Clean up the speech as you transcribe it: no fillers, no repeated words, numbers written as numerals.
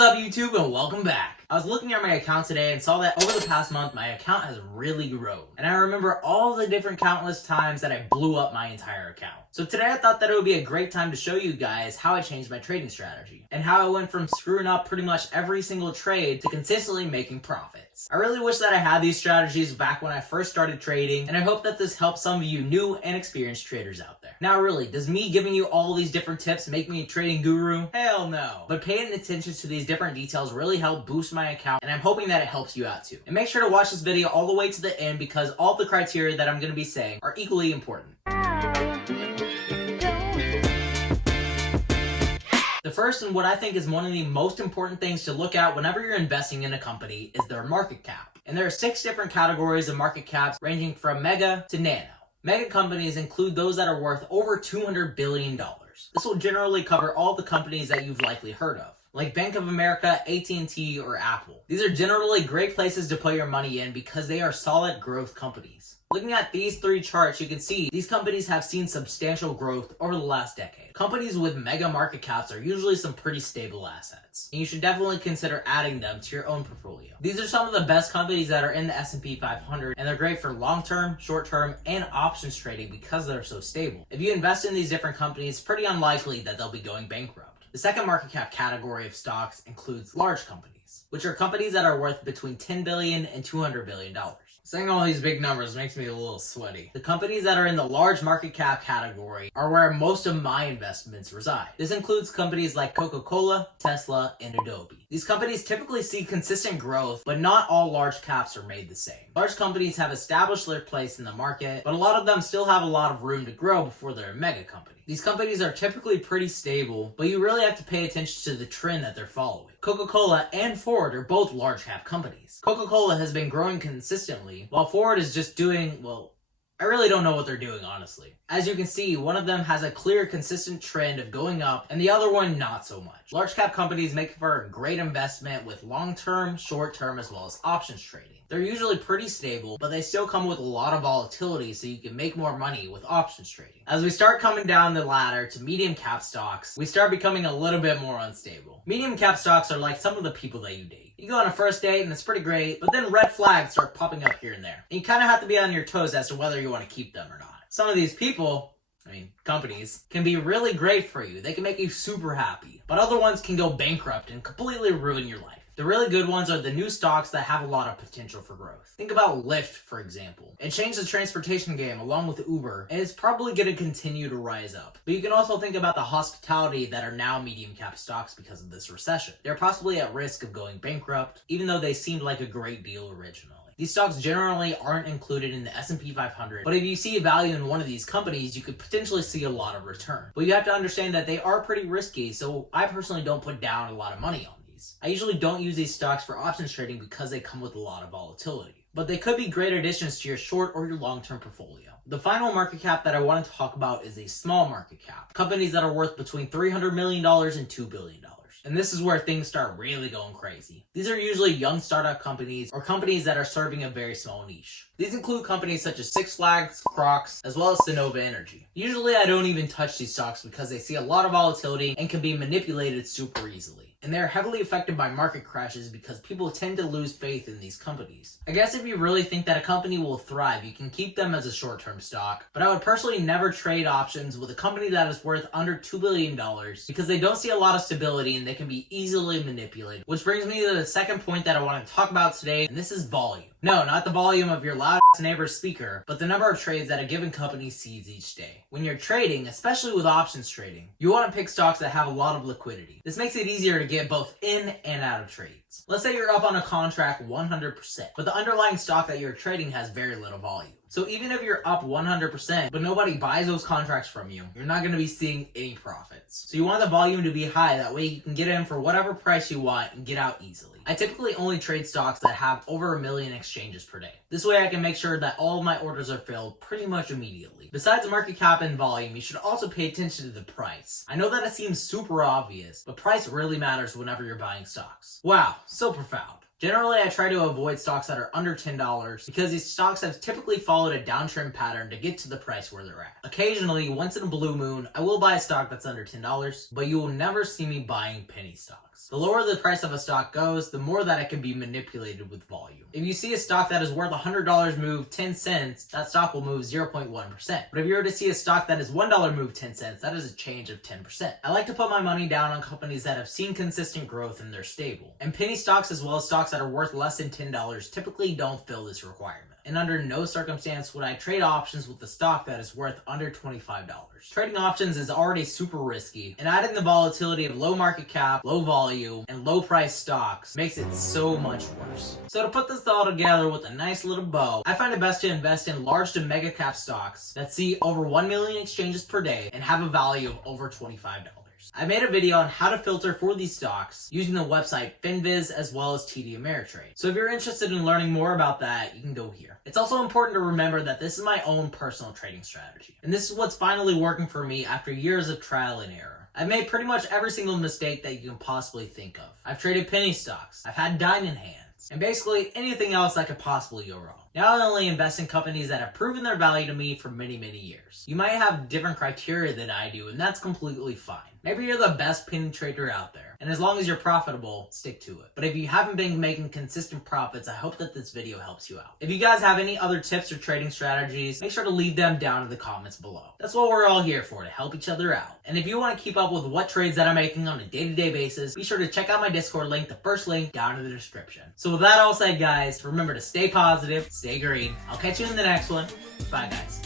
What is up, YouTube, and welcome back. I was looking at my account today and saw that over the past month, my account has really grown. And I remember all the different countless times that I blew up my entire account. So today I thought that it would be a great time to show you guys how I changed my trading strategy and how I went from screwing up pretty much every single trade to consistently making profits. I really wish that I had these strategies back when I first started trading, and I hope that this helps some of you new and experienced traders out there. Now really, does me giving you all these different tips make me a trading guru? Hell no. But paying attention to these different details really help boost my account, and I'm hoping that it helps you out too. And make sure to watch this video all the way to the end because all the criteria that I'm going to be saying are equally important. The first and what I think is one of the most important things to look at whenever you're investing in a company is their market cap. And there are 6 different categories of market caps ranging from mega to nano. Mega companies include those that are worth over $200 billion. This will generally cover all the companies that you've likely heard of, like Bank of America, AT&T, or Apple. These are generally great places to put your money in because they are solid growth companies. Looking at these 3 charts, you can see these companies have seen substantial growth over the last decade. Companies with mega market caps are usually some pretty stable assets, and you should definitely consider adding them to your own portfolio. These are some of the best companies that are in the S&P 500, and they're great for long-term, short-term, and options trading because they're so stable. If you invest in these different companies, it's pretty unlikely that they'll be going bankrupt. The second market cap category of stocks includes large companies, which are companies that are worth between $10 billion and $200 billion. Saying all these big numbers makes me a little sweaty. The companies that are in the large market cap category are where most of my investments reside. This includes companies like Coca-Cola, Tesla, and Adobe. These companies typically see consistent growth, but not all large caps are made the same. Large companies have established their place in the market, but a lot of them still have a lot of room to grow before they're a mega company. These companies are typically pretty stable, but you really have to pay attention to the trend that they're following. Coca-Cola and Ford are both large cap companies. Coca-Cola has been growing consistently, while Ford is just doing, well, I really don't know what they're doing, honestly. As you can see, one of them has a clear, consistent trend of going up, and the other one not so much. Large cap companies make for a great investment with long-term, short-term, as well as options trading. They're usually pretty stable, but they still come with a lot of volatility, so you can make more money with options trading. As we start coming down the ladder to medium cap stocks, we start becoming a little bit more unstable. Medium cap stocks are like some of the people that you date. You go on a first date and it's pretty great, but then red flags start popping up here and there. And you kind of have to be on your toes as to whether you want to keep them or not. Some of these people, companies, can be really great for you. They can make you super happy. But other ones can go bankrupt and completely ruin your life. The really good ones are the new stocks that have a lot of potential for growth. Think about Lyft, for example. It changed the transportation game along with Uber, and it's probably going to continue to rise up. But you can also think about the hospitality that are now medium cap stocks because of this recession. They're possibly at risk of going bankrupt, even though they seemed like a great deal originally. These stocks generally aren't included in the S&P 500, but if you see a value in one of these companies, you could potentially see a lot of return. But you have to understand that they are pretty risky, so I personally don't put down a lot of money on these. I usually don't use these stocks for options trading because they come with a lot of volatility. But they could be great additions to your short or your long-term portfolio. The final market cap that I want to talk about is a small market cap. Companies that are worth between $300 million and $2 billion. And this is where things start really going crazy. These are usually young startup companies or companies that are serving a very small niche. These include companies such as Six Flags, Crocs, as well as Sonova Energy. Usually I don't even touch these stocks because they see a lot of volatility and can be manipulated super easily. And they're heavily affected by market crashes because people tend to lose faith in these companies. I guess if you really think that a company will thrive, you can keep them as a short-term stock, but I would personally never trade options with a company that is worth under $2 billion because they don't see a lot of stability and they can be easily manipulated. Which brings me to the second point that I want to talk about today, and this is volume. No, not the volume of your loud neighbor's speaker, but the number of trades that a given company sees each day. When you're trading, especially with options trading, you want to pick stocks that have a lot of liquidity. This makes it easier to get both in and out of trades. Let's say you're up on a contract 100%, but the underlying stock that you're trading has very little volume. So even if you're up 100%, but nobody buys those contracts from you, you're not going to be seeing any profits. So you want the volume to be high, that way you can get in for whatever price you want and get out easily. I typically only trade stocks that have over 1 million exchanges per day. This way I can make sure that all of my orders are filled pretty much immediately. Besides market cap and volume, you should also pay attention to the price. I know that it seems super obvious, but price really matters whenever you're buying stocks. Wow, so profound. Generally, I try to avoid stocks that are under $10 because these stocks have typically followed a downtrend pattern to get to the price where they're at. Occasionally, once in a blue moon, I will buy a stock that's under $10, but you will never see me buying penny stocks. stocks. The lower the price of a stock goes, the more that it can be manipulated with volume. If you see a stock that is worth $100 move 10 cents, that stock will move 0.1%. But if you were to see a stock that is $1 move 10 cents, that is a change of 10%. I like to put my money down on companies that have seen consistent growth and they're stable. And penny stocks as well as stocks that are worth less than $10 typically don't fill this requirement. And under no circumstance would I trade options with a stock that is worth under $25. Trading options is already super risky, and adding the volatility of low market cap, low volume, and low price stocks makes it so much worse. So to put this all together with a nice little bow, I find it best to invest in large to mega cap stocks that see over 1 million exchanges per day and have a value of over $25. I made a video on how to filter for these stocks using the website FinViz as well as TD Ameritrade. So if you're interested in learning more about that, you can go here. It's also important to remember that this is my own personal trading strategy. And this is what's finally working for me after years of trial and error. I've made pretty much every single mistake that you can possibly think of. I've traded penny stocks. I've had diamond hands. And basically anything else that could possibly go wrong. Now I only invest in companies that have proven their value to me for many, many years. You might have different criteria than I do, and that's completely fine. Maybe you're the best penny trader out there, and as long as you're profitable, stick to it. But if you haven't been making consistent profits, I hope that this video helps you out. If you guys have any other tips or trading strategies, make sure to leave them down in the comments below. That's what we're all here for, to help each other out. And if you want to keep up with what trades that I'm making on a day-to-day basis, be sure to check out my Discord link, the first link down in the description. So with that all said, guys, remember to stay positive, stay green. I'll catch you in the next one. Bye, guys.